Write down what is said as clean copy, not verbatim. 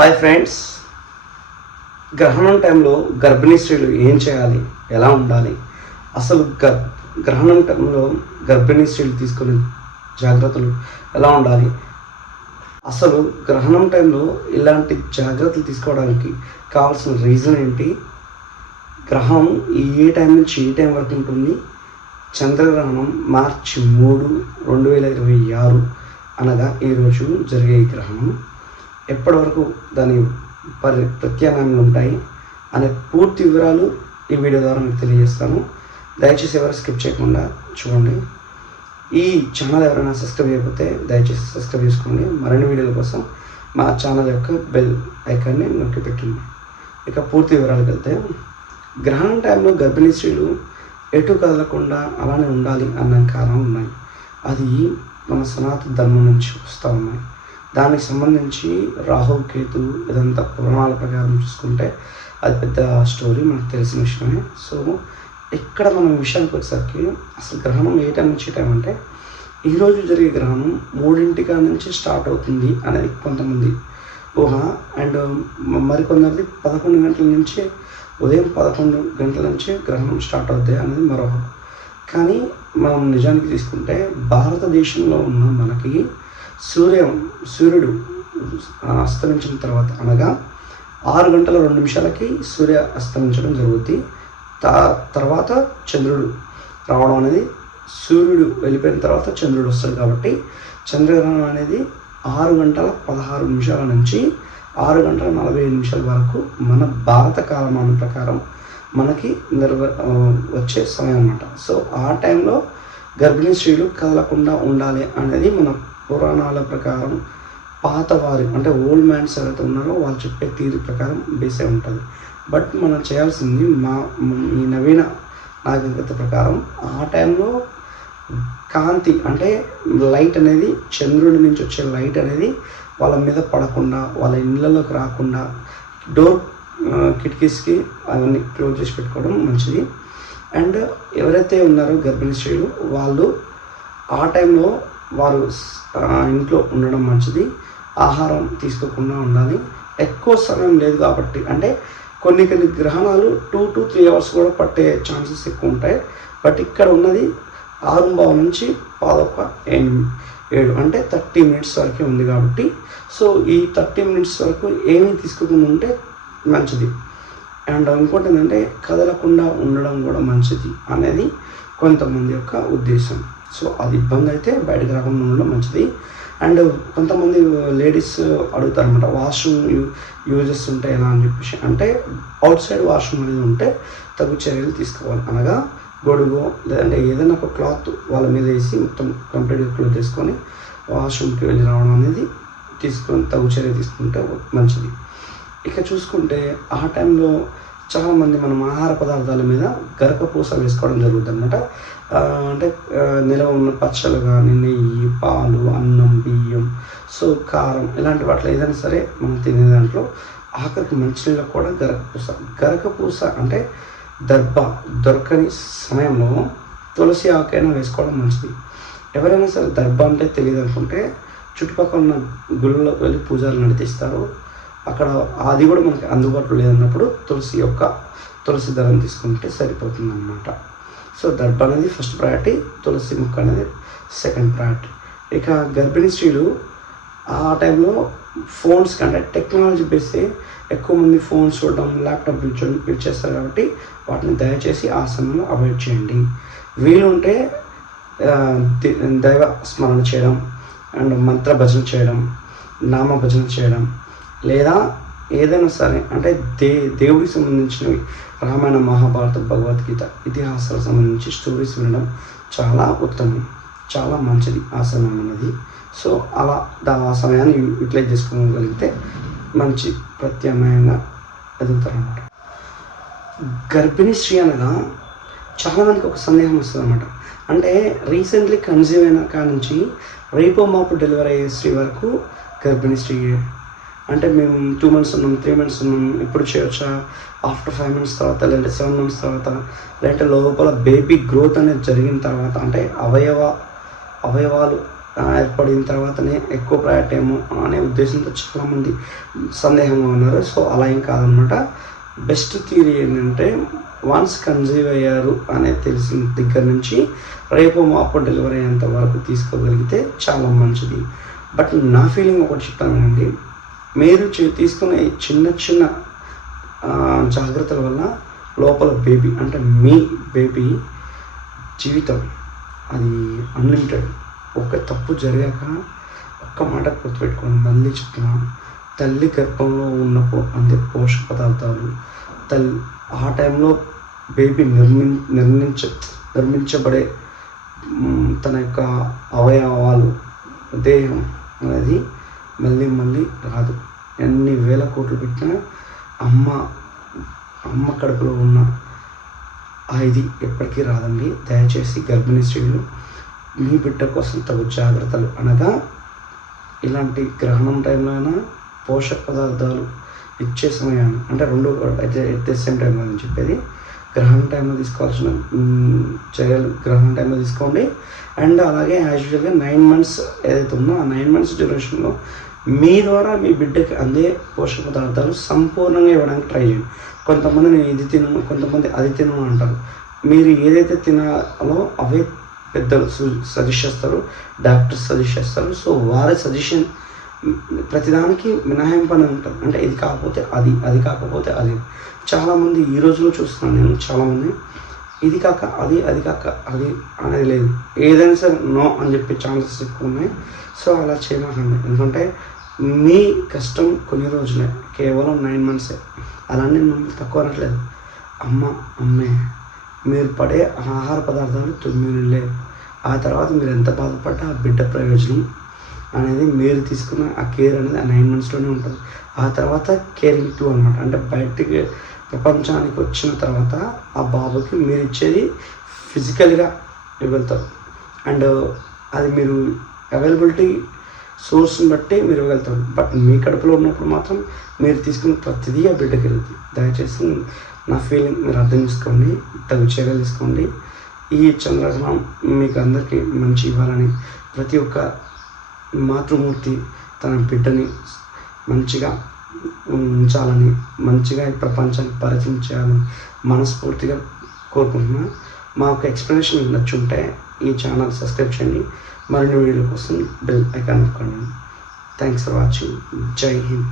Hi friends, గ్రహణం టైంలో గర్భిణీ స్త్రీలు ఏం చేయాలి, ఎలా ఉండాలి, అసలు గ్రహణం టైంలో గర్భిణీ స్త్రీలు తీసుకునే జాగ్రత్తలు ఎలా ఉండాలి, అసలు గ్రహణం టైంలో ఇలాంటి జాగ్రత్తలు తీసుకోవడానికి కావాల్సిన రీజన్ ఏంటి, గ్రహణం ఏ టైం నుంచి ఏ టైం వరకు ఉంటుంది, చంద్రగ్రహణం మార్చి 3, 2026 అనగా ఈరోజు జరిగే ఈ గ్రహణం ఎప్పటి వరకు దాని ప్రత్యామ్నాయాలు ఉంటాయి అనే పూర్తి వివరాలు ఈ వీడియో ద్వారా మీకు తెలియజేస్తాను. దయచేసి ఎవరు స్కిప్ చేయకుండా చూడండి. ఈ ఛానల్ ఎవరైనా సబ్స్క్రైబ్ చేయకపోతే దయచేసి సబ్స్క్రైబ్ చేసుకోండి. మరిన్ని వీడియోల కోసం మా ఛానల్ యొక్క బెల్ ఐకాన్ని నొక్కి పెట్టండి. ఇక పూర్తి వివరాలకు వెళ్తే, గ్రహణం టైంలో గర్భిణీ స్త్రీలు ఎటు కదలకుండా అలానే ఉండాలి అన్న కారణాలు ఉన్నాయి. అది మన సనాతన ధర్మం నుంచి వస్తూ ఉన్నాయి. దానికి సంబంధించి రాహు కేతు ఇదంతా పురాణాల ప్రకారం చూసుకుంటే అది పెద్ద స్టోరీ, మనకు తెలిసిన విషయమే. సో ఇక్కడ మనం విషయానికి వచ్చేసరికి అసలు గ్రహణం ఏ టైం నుంచి టైం అంటే, ఈరోజు జరిగే గ్రహణం 3 నుంచి స్టార్ట్ అవుతుంది అనేది కొంతమంది ఊహ. అండ్ మరికొందరిది 11 గంటల నుంచి, ఉదయం 11 గంటల నుంచి గ్రహణం స్టార్ట్ అవుతుంది అనేది మరొక. కానీ మనం నిజానికి తీసుకుంటే భారతదేశంలో ఉన్న మనకి సూర్యుడు అస్తమించిన తర్వాత అనగా 6 గంటల 2 నిమిషాలకి సూర్య అస్తమించడం జరుగుద్ది. తర్వాత చంద్రుడు రావడం అనేది, సూర్యుడు వెళ్ళిపోయిన తర్వాత చంద్రుడు వస్తాడు. కాబట్టి చంద్రగ్రహణం అనేది 6 గంటల 16 నిమిషాల నుంచి 6 గంటల 45 నిమిషాల వరకు మన భారత కాలమానం ప్రకారం మనకి వచ్చే సమయం అన్నమాట. సో ఆ టైంలో గర్భిణీ స్త్రీలు కదలకుండా ఉండాలి అనేది మన పురాణాల ప్రకారం, పాతవారి అంటే ఓల్డ్ మ్యాన్స్ ఎవరైతే ఉన్నారో వాళ్ళు చెప్పే తీరు ప్రకారం బేసే ఉంటుంది. బట్ మనం చేయాల్సింది ఈ నవీన నాగరికత ప్రకారం ఆ టైంలో కాంతి అంటే లైట్ అనేది, చంద్రుడి నుంచి వచ్చే లైట్ అనేది వాళ్ళ మీద పడకుండా, వాళ్ళ ఇళ్ళలోకి రాకుండా డోర్ కిటికీస్కి అవన్నీ క్లోజ్ చేసి పెట్టుకోవడం మంచిది. అండ్ ఎవరైతే ఉన్నారో గర్భిణీ స్త్రీలు వాళ్ళు ఆ టైంలో వారు ఇంట్లో ఉండడం మంచిది. ఆహారం తీసుకోకుండా ఉండాలి. ఎక్కువ సమయం లేదు కాబట్టి, అంటే కొన్ని గ్రహణాలు 2 to 3 hours కూడా పట్టే ఛాన్సెస్ ఎక్కువ ఉంటాయి. బట్ ఇక్కడ ఉన్నది 6:15 నుంచి 11:07 అంటే 30 minutes వరకే ఉంది కాబట్టి, సో ఈ 30 minutes వరకు ఏమీ తీసుకోకుండా ఉంటే మంచిది. అండ్ ఇంకోటి ఏంటంటే కదలకుండా ఉండడం కూడా మంచిది అనేది కొంతమంది యొక్క ఉద్దేశం. సో అది ఇబ్బంది అయితే బయటకు రాకుండా ఉండడం మంచిది. అండ్ కొంతమంది లేడీస్ అడుగుతారు అనమాట, వాష్రూమ్ యూజెస్ ఉంటాయి ఎలా అని చెప్పేసి. అంటే అవుట్ సైడ్ వాష్రూమ్ అనేది ఉంటే తగు చర్యలు తీసుకోవాలి. అనగా గొడుగు లేదంటే ఏదైనా ఒక క్లాత్ వాళ్ళ మీద వేసి మొత్తం కంప్లీట్గా క్లోజ్ చేసుకొని వాష్రూమ్కి వెళ్ళి రావడం అనేది తగు చర్య తీసుకుంటే మంచిది. ఇక చూసుకుంటే ఆ టైంలో చాలామంది మనం ఆహార పదార్థాల మీద గరకపూస వేసుకోవడం జరుగుతుంది అనమాట. అంటే నిలవ ఉన్న పచ్చళ్ళు కానీ, నెయ్యి, పాలు, అన్నం, బియ్యం, సో కారం ఇలాంటి వాటిలో ఏదైనా సరే మనం తినే దాంట్లో ఆఖరికి మంచినీళ్ళలో కూడా గరకపూస అంటే దొరకని సమయంలో తులసి ఆకైనా వేసుకోవడం మంచిది. ఎవరైనా సరే దర్భ అంటే తెలియదు అనుకుంటే చుట్టుపక్కల ఉన్న గుళ్ళలోకి వెళ్ళి పూజలు నడిపిస్తారు. అక్కడ అది కూడా మనకి అందుబాటులో లేదన్నప్పుడు తులసి దళం తీసుకుంటే సరిపోతుంది అన్నమాట. సో దర్భ అనేది ఫస్ట్ ప్రయారిటీ, తులసి ముక్క అనేది సెకండ్ ప్రయారిటీ. ఇక గర్భిణీ స్త్రీలు ఆ టైంలో ఫోన్స్ కంటే టెక్నాలజీ బేస్తే ఎక్కువ మంది ఫోన్స్ చూడడం, ల్యాప్టాప్ యూజ్ చేస్తారు. కాబట్టి వాటిని దయచేసి ఆ సమయంలో అవాయిడ్ చేయండి. వీలుంటే దైవ స్మరణ చేయడం అండ్ మంత్ర భజన చేయడం, నామ భజన చేయడం, లేదా ఏదైనా సరే అంటే దేవుడికి సంబంధించినవి రామాయణ, మహాభారత, భగవద్గీత ఇతిహాసాలకు సంబంధించి స్టోరీస్ వినడం చాలా ఉత్తమం, చాలా మంచిది ఆ సమయం అనేది. సో అలా ఆ సమయాన్ని యూటిలైజ్ చేసుకోగలిగితే మంచి ప్రత్యామ్నాయంగా ఎదుగుతారన్నమాట. గర్భిణీ స్త్రీ అనగా చాలామందికి ఒక సందేహం వస్తుంది అన్నమాట. అంటే రీసెంట్లీ కన్సీవ్ అయిన కాడ నుంచి రేపో మాపు డెలివరీ అయ్యే స్త్రీ వరకు గర్భిణీ స్త్రీ. అంటే మేము 2 months ఉన్నాం, 3 months ఉన్నాం, ఇప్పుడు చేయొచ్చా, ఆఫ్టర్ 5 months తర్వాత, లేదంటే 7 months తర్వాత, లేదంటే లోపల బేబీ గ్రోత్ అనేది జరిగిన తర్వాత, అంటే అవయవాలు ఏర్పడిన తర్వాతనే ఎక్కువ ప్రయారిటీ ఏమో అనే ఉద్దేశంతో చాలామంది సందేహంగా ఉన్నారు. సో అలా ఏం కాదనమాట. బెస్ట్ థియరీ ఏంటంటే వన్స్ కన్సీవ్ అయ్యారు అనేది తెలిసిన దగ్గర నుంచి రేపు మాపు డెలివరీ అయ్యేంత వరకు తీసుకోగలిగితే చాలా మంచిది. బట్ నా ఫీలింగ్ ఒకటి చెప్తానండి, మీరు తీసుకునే చిన్న చిన్న జాగ్రత్తల వల్ల లోపల బేబీ అంటే మీ బేబీ జీవితం అది అన్లిమిటెడ్. ఒక తప్పు జరిగాక ఒక్క మాట గుర్తుపెట్టుకోండి, మళ్ళీ చెప్తున్నాను, తల్లి గర్భంలో ఉన్నప్పుడు అందే పోషక పదార్థాలు ఆ టైంలో బేబీ నిర్మించబడే తన యొక్క అవయవాలు దేహం అనేది మళ్ళీ రాదు. ఎన్ని వేల కోట్లు పెట్టినా అమ్మ కడుపులో ఉన్న ఇది ఎప్పటికీ రాదండి. దయచేసి గర్భిణీ స్త్రీలు మీ బిడ్డ కోసం తగు జాగ్రత్తలు అనగా ఇలాంటి గ్రహణం టైంలో అయినా పోషక పదార్థాలు ఇచ్చే సమయాన్ని అంటే రెండు ఎట్ ద సేమ్ టైంలో అని చెప్పేది, గ్రహణం టైంలో తీసుకోవాల్సిన చర్యలు గ్రహణం టైంలో తీసుకోండి. అండ్ అలాగే యాజువల్గా 9 months ఏదైతే ఉందో ఆ 9 months డ్యూరేషన్లో మీ ద్వారా మీ బిడ్డకి అందే పోషక పదార్థాలు సంపూర్ణంగా ఇవ్వడానికి ట్రై చేయండి. కొంతమంది నేను ఇది తినను, కొంతమంది అది తినను అంటారు. మీరు ఏదైతే తినాలో అవే పెద్దలు సజెస్ట్ చేస్తారు, డాక్టర్స్ సజెస్ట్ చేస్తారు. సో వారి సజెషన్ ప్రతిదానికి మినహాయింపు అనేది ఉంటుంది. అంటే ఇది కాకపోతే అది, అది కాకపోతే అది. చాలామంది ఈ రోజులో చూస్తున్నాను నేను, చాలామంది ఇది కాక అది, అది కాక అది అనేది లేదు, ఏదైనా సరే నో అని చెప్పే ఛాన్సెస్ ఎక్కువ ఉన్నాయి. సో అలా చేయమాకండి, ఎందుకంటే మీ కష్టం కొన్ని రోజులే, కేవలం 9 months. అలానే మిమ్మల్ని తక్కువ అనట్లేదు. అమ్మే మీరు పడే ఆహార పదార్థాలు 9 నెలలే. ఆ తర్వాత మీరు ఎంత బాధపడ్డా ఆ బిడ్డ ప్రయోజనం అనేది మీరు తీసుకున్న ఆ కేర్ అనేది ఆ 9 monthsలోనే ఉంటుంది. ఆ తర్వాత కేరింగ్ 2 అనమాట. అంటే బయటికి ప్రపంచానికి వచ్చిన తర్వాత ఆ బాబుకి మీరు ఇచ్చేది ఫిజికల్గా ఇవ్వగలుగుతారు. అండ్ అది మీరు అవైలబిలిటీ సోర్స్ని బట్టి మీరు ఇవ్వగలుగుతారు. బట్ మీ కడుపులో ఉన్నప్పుడు మాత్రం మీరు తీసుకున్న ప్రతిదీ ఆ బిడ్డకి వెళ్తుంది. దయచేసి నా ఫీలింగ్ మీరు అర్థం చేసుకోండి, తగు చర్యలు తీసుకోండి. ఈ చంద్రగ్రహణం మీకు అందరికీ మంచి ఇవ్వాలని, ప్రతి ఒక్క మాతృమూర్తి తన బిడ్డని మంచిగా ఉంచాలని, మంచిగా ఈ ప్రపంచానికి పరిచయం చేయాలని మనస్ఫూర్తిగా కోరుకుంటున్నా. మా యొక్క ఎక్స్ప్లెనేషన్ నచ్చుంటే ఈ ఛానల్ సబ్స్క్రైబ్ చేయండి. మరిన్ని వీడియోల కోసం బెల్ ఐకాన్ నొక్కండి. Thanks for watching. జై హింద్.